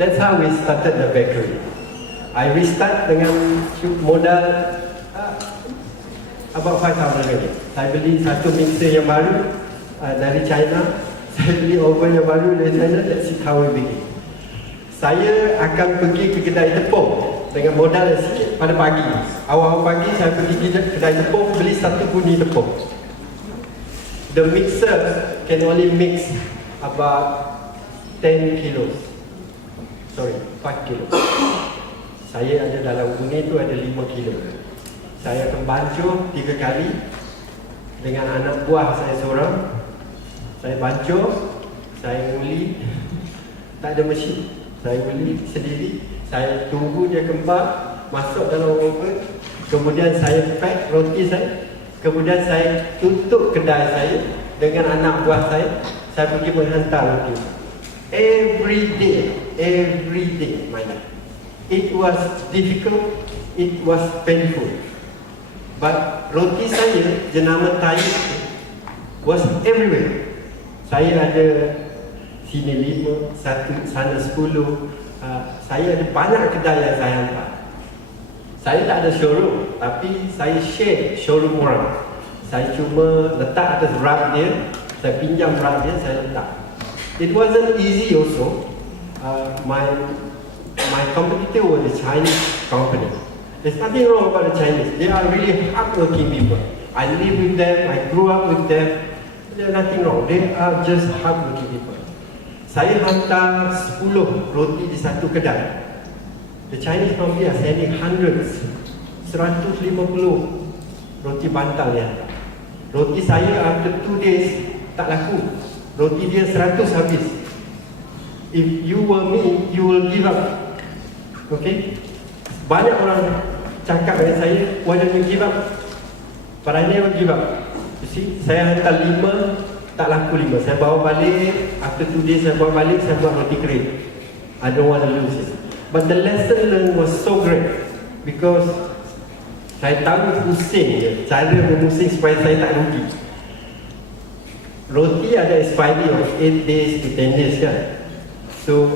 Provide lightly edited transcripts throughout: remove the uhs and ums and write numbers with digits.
That's how we started the bakery. I restart dengan modal about 5,000 ringgit. Saya beli satu mixer yang baru dari China. Saya beli oven yang baru dari China. Let's see how we begin. Saya akan pergi ke kedai tepung dengan modal yang sikit pada pagi. Awal pagi saya pergi ke kedai tepung, beli satu guni tepung. The mixer can only mix about 10 kilos. Sorry, 5 kilos. Saya ada dalam guni tu ada 5 kilo. Saya akan bancuh 3 kali dengan anak buah saya seorang. Saya bancuh, saya uli, tak ada mesin. Saya uli sendiri. Saya tunggu dia kembang, masuk dalam oven. Kemudian saya pack roti saya. Kemudian saya tutup kedai saya dengan anak buah saya. Saya pergi menghantar roti. Every day, my life. It was difficult, it was painful. But roti saya, jenama Thai, was everywhere. Saya ada sini 5, sana 10. Saya ada banyak kedai yang saya hantar. Saya tak ada showroom, tapi saya share showroom orang. Saya cuma letak atas rak dia, saya pinjam rak dia, saya letak. It wasn't easy also. My competitor was a Chinese company. There's nothing wrong about the Chinese. They are really hardworking people. I live with them, I grew up with them. There's nothing wrong. They are just hardworking people. Saya hantar 10 roti di satu kedai. The Chinese company are sending hundreds, 150 roti bantal dia. Roti saya after 2 days tak laku. Roti dia 100 habis. If you were me, you will give up. Okay? Banyak orang cakap dengan saya, why don't you give up? But I never give up. You see, saya hantar 5, tak laku 5. Saya bawa balik, after 2 days saya bawa balik, saya buat roti kering. I don't want to lose it. But the lesson learned was so great because saya tahu pusing je, cara memusing supaya saya tak rugi. Roti ada expiry of 8 days to 10 days kan. So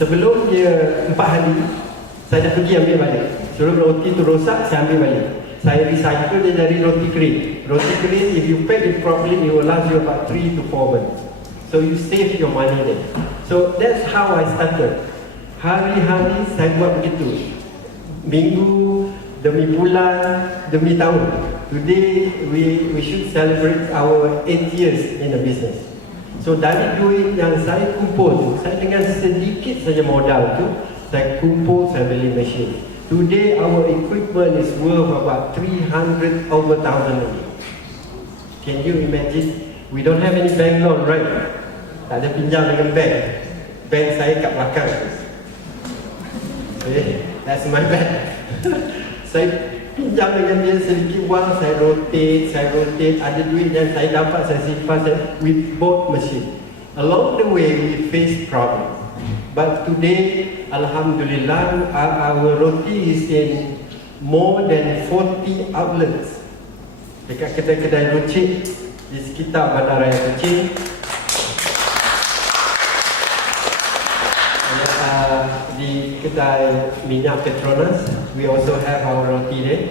sebelum dia 4 hari, saya dah pergi ambil balik. Sebelum roti tu rosak, saya ambil balik. Saya recycle dia dari roti kering. Roti kering, if you pack it properly, it will last you about 3 to 4 months. So you save your money there. So that's how I started. Hari-hari saya buat begitu. Minggu demi bulan, demi tahun. Today we should celebrate our 8 years in the business. So dari duit yang saya kumpul tu, saya dengan sedikit saja modal tu, saya kumpul, saya beli mesin. Today our equipment is worth about 300 over thousand. Can you imagine? We don't have any bank loan, right? Tak ada pinjam dengan bank. Bank saya kat belakang. Okay, that's my bank. Saya pinjam dengan dia sedikit wang, saya rotate, ada duit yang saya dapat, saya simpan, we bought machine. Along the way, we faced problems. But today, Alhamdulillah, our roti is in more than 40 outlets. Dekat kedai-kedai roti di sekitar Bandaraya Kuching. Di kedai minyak Petronas, we also have our roti there.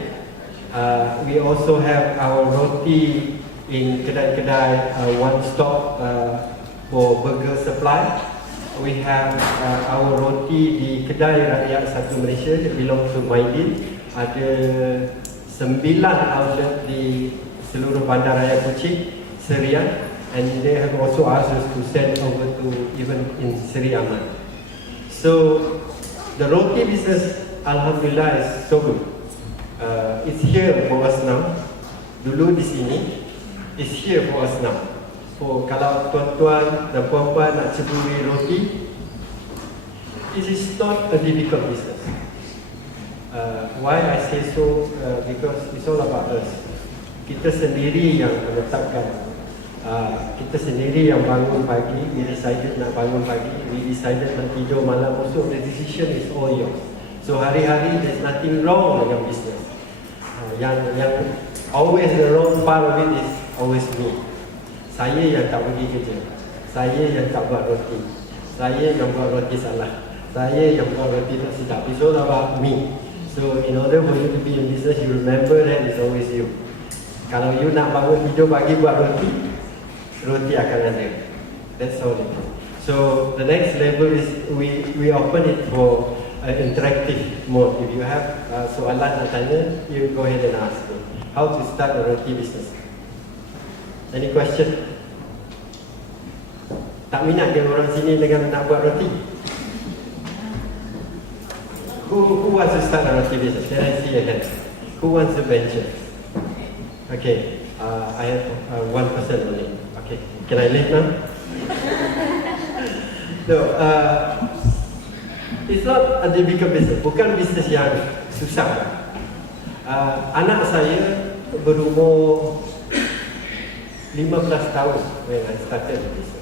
We also have our roti in kedai-kedai one stop for burger supply. We have our roti di kedai rakyat satu Malaysia that belong to Maidin. Ada 9 outlet di seluruh Bandaraya Kuching, Serian, and they have also asked us to send over to even in Seri Aman. So the roti business, Alhamdulillah, is so good. It's here for us now. Dulu di sini, it's here for us now. So kalau tuan-tuan dan puan-puan nak ceburi roti, it is not a difficult business. Why I say so? Because it's all about us. Kita sendiri yang menetapkan. Kita sendiri yang bangun pagi, we decided nak bangun pagi, we decided nak tidur malam. Also the decision is all yours. So hari-hari there's nothing wrong dengan business. Yang always the wrong part of it is always me. Saya yang tak pergi kerja, saya yang tak buat roti, Saya yang buat roti salah. Saya yang buat roti tak sedap. It's all about me. So in order for you to be in business, you remember that it's always you. Kalau you nak bangun tidur pagi buat roti, roti akan ada. That's all it is. So the next level is we open it for interactive mode. If you have soalan nak tanya, you go ahead and ask me. How to start a roti business? Any question? Tak minat dia orang sini dengan nak buat roti? Who wants to start a roti business? Can I see a hand? Who wants to venture? Okay, I have one person only. Okay, can I leave now? No, it's not a difficult business. Bukan bisnes yang susah. Anak saya berumur 15 tahun when I started the business.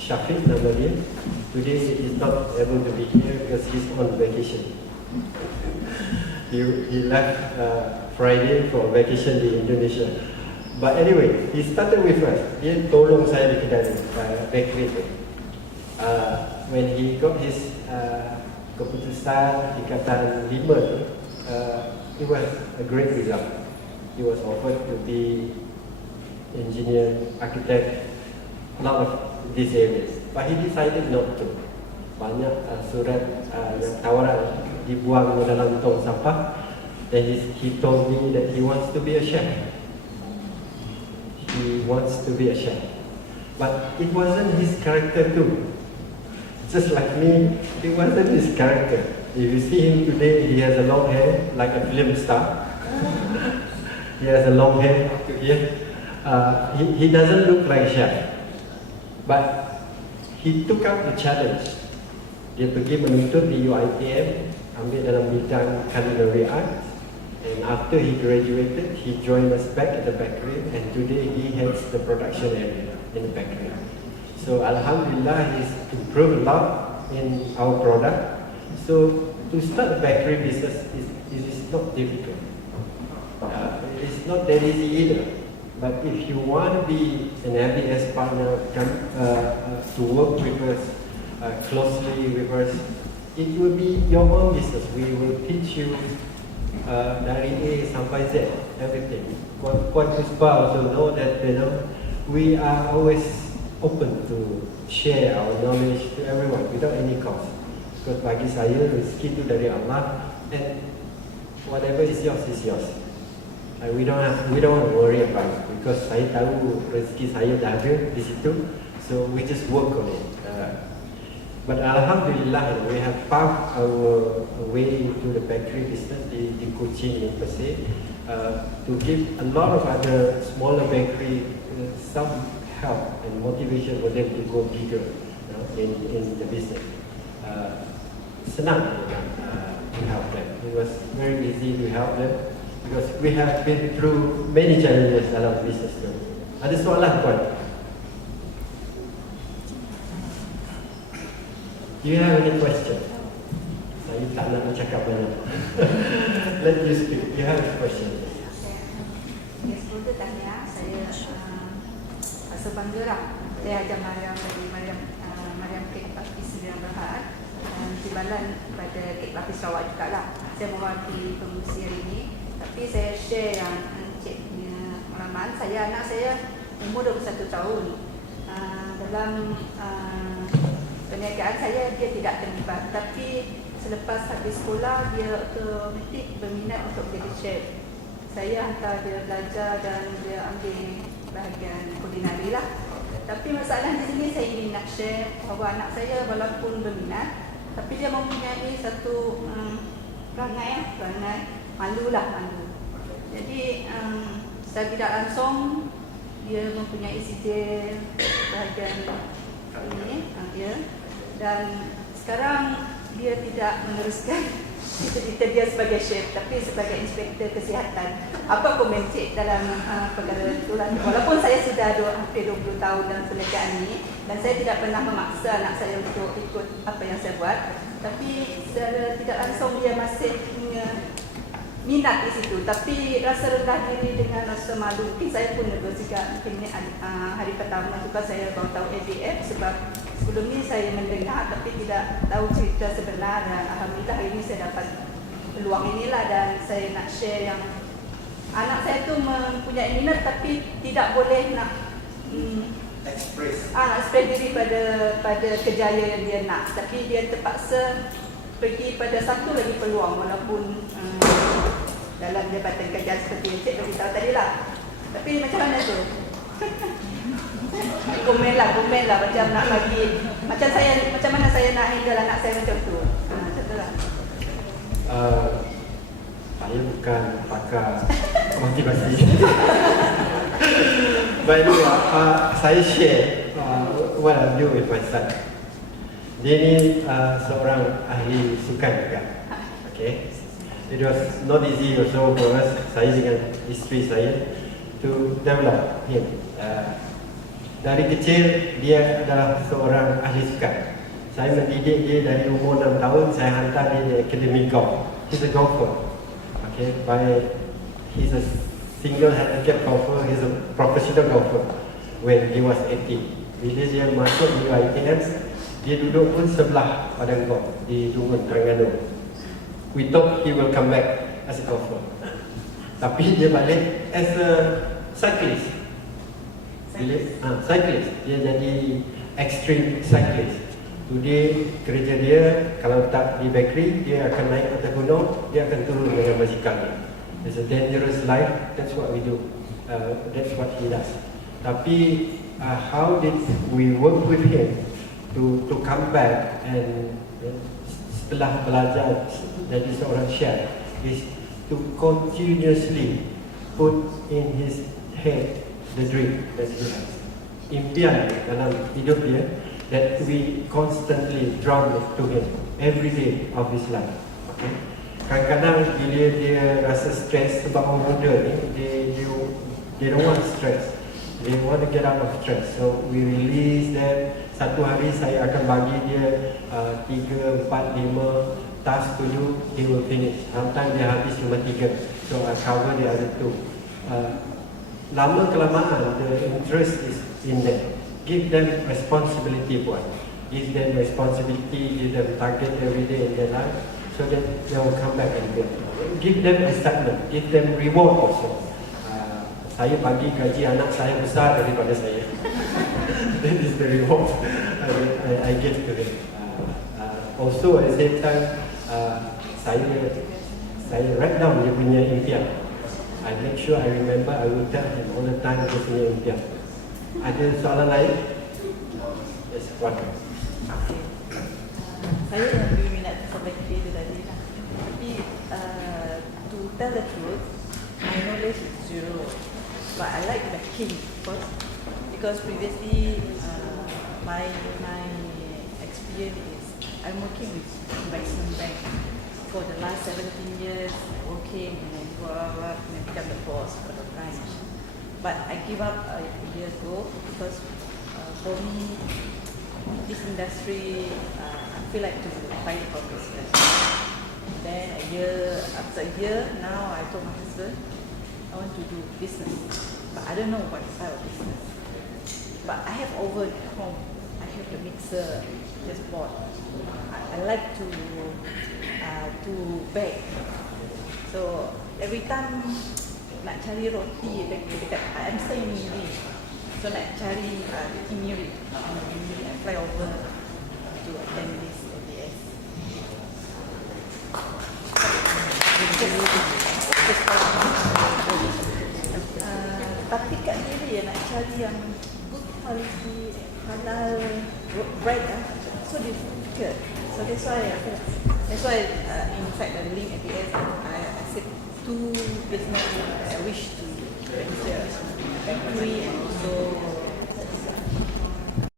Shafiq nama dia. Today he's not able to be here because he's on vacation. He left Friday for vacation di Indonesia. But anyway, he started with us. Dia tolong saya di kedai bakery tu. When he got his keputusan tingkatan 5 tu, it was a great result. He was offered to be engineer, architect, a lot of these areas. But he decided not to. Banyak surat yang tawaran dibuang dalam tong sampah. Then he told me that he wants to be a chef. He wants to be a chef. But it wasn't his character too. Just like me, it wasn't his character. If you see him today, he has a long hair like a film star. He has a long hair to here. He doesn't look like a chef. But he took up the challenge. Dia pergi menuntut di UiTM, ambil dalam bidang culinary arts. And after he graduated, he joined us back at the bakery, and today he heads the production area in the bakery. So Alhamdulillah, he's improved a lot in our product. So to start a bakery business is not difficult. It's not that easy either. But if you want to be an LDS partner, to work with us closely with us, it will be your own business. We will teach you dari A sampai Z, everything. Puan Puspa also know that we are always open to share our knowledge to everyone without any cost. Because bagi saya rezeki itu dari Allah, and whatever is yours is yours. We don't want to worry about it because saya tahu rezeki saya dah ada di situ, so we just work on it. But Alhamdulillah, we have found our way to the bakery business di Kuching in Pasir, to give a lot of other smaller bakery some help and motivation for them to go bigger in the business. Senang to help them. It was very easy to help them. Because we have been through many challenges dalam business tu. Ada soalan tuan? Do you have any question? Saya tak nak bercakap banyak. Let you speak. You have a question? Yes, boleh tanya. Saya rasa bangga lah. Saya ajar Mariam Kek Lapis Sembilan Berhad. Timbalan kepada Kek Lapis Sarawak juga lah. Saya mewakili pengurusi hari ini. Tapi saya share yang Encik punya pengalaman. Anak saya umur 21 tahun. Dalam perniagaan saya, dia tidak terlibat. Tapi selepas habis sekolah, dia otomatik berminat untuk jadi chef. Saya hantar dia belajar dan dia ambil bahagian kulinari lah. Tapi masalah di sini saya ingin nak share bahawa anak saya walaupun berminat, tapi dia mempunyai satu perangai malu. Jadi secara tidak langsung dia mempunyai sijil bahagian ini dia, dan sekarang dia tidak meneruskan cita-cita dia sebagai chef tapi sebagai inspektor kesihatan. Apa komen cik dalam perkara itu? Walaupun saya sudah hampir 20 tahun dalam perniagaan ini dan saya tidak pernah memaksa anak saya untuk ikut apa yang saya buat, tapi secara tidak langsung dia masih punya minat di situ, tapi rasa rendah diri dengan rasa malu. Mungkin saya pun nervous juga. Mungkin ini hari pertama juga saya baru tahu ADF, sebab sebelum ni saya mendengar tapi tidak tahu cerita sebenar, dan alhamdulillah hari ini saya dapat peluang inilah, dan saya nak share yang anak saya tu mempunyai minat tapi tidak boleh nak express diri pada kejayaan yang dia nak, tapi dia terpaksa pergi pada satu lagi peluang walaupun dalam jabatan kerja seperti yang Cik beritahu tadi lah. Tapi macam mana tu? komen lah macam nak bagi macam mana saya nak handle anak saya macam tu. Macam tu lah. Saya bukan pakar motivasi. But anyway, saya share what I do with my son. Dia ni seorang ahli sukan juga. Okay. It was not easy also for us, saya dengan isteri saya, to develop him. Dari kecil dia adalah seorang ahli sukan. Saya mendidik dia dari umur 6 tahun, saya hantar dia di akademi golf. He's a golfer. Okay, he's a single handicap golfer, he's a professional golfer when he was 18. Bila dia masuk di ITM, dia duduk pun sebelah padang golf di Dungun, Terengganu. We thought he will come back as a golfer, tapi dia balik as a cyclist. Cyclist. Dia jadi extreme cyclist. Today kerja dia kalau tak di bakery, dia akan naik atas gunung, dia akan turun dengan basikal. It's a dangerous life. That's what we do. That's what he does. Tapi how did we work with him to come back and setelah belajar jadi seorang chef is to continuously put in his head the dream that he has. Impian dalam hidup dia that we constantly drum it to him every day of his life. Okay. Kadang-kadang bila dia rasa stres sebab orang muda ni, they don't want stress. They want to get out of stress. So we release them. Satu hari saya akan bagi dia 3, 4, 5 task to do, he will finish. Sometimes dia habis cuma 3. So I cover the other 2. Lama kelamaan, the interest is in them. Give them responsibility buat. Give them responsibility, give them target every day in their life, so that they will come back and do. Give them excitement, give them reward also. Saya bagi gaji anak saya besar daripada saya. That is the reward I give to them. Also at the same time, saya write down dia punya impian. I make sure I remember, I will tell him all the time dia punya impian. Ada soalan lain? Yes, one. Saya lebih minat sampai itu tadi lah. Tapi to tell the truth, my knowledge is zero. But I like baking first because previously my experience is I'm working with investment bank for the last 17 years, working and then become the boss for the branch. But I give up a year ago because for me this industry I feel like to fight for business. Then after a year now I told my husband I want to do business, but I don't know what type of business. But I have oven at home. I have the mixer, just bought. I like to bake. So every time nak cari roti dekat I'm staying in Miri. So nak cari in Miri, I fly over to attend this ADS. Tapi kat sini nak cari yang good quality halal bread so difficult. So that's why in fact the link at the end I said 2 business I wish to venture, factory and also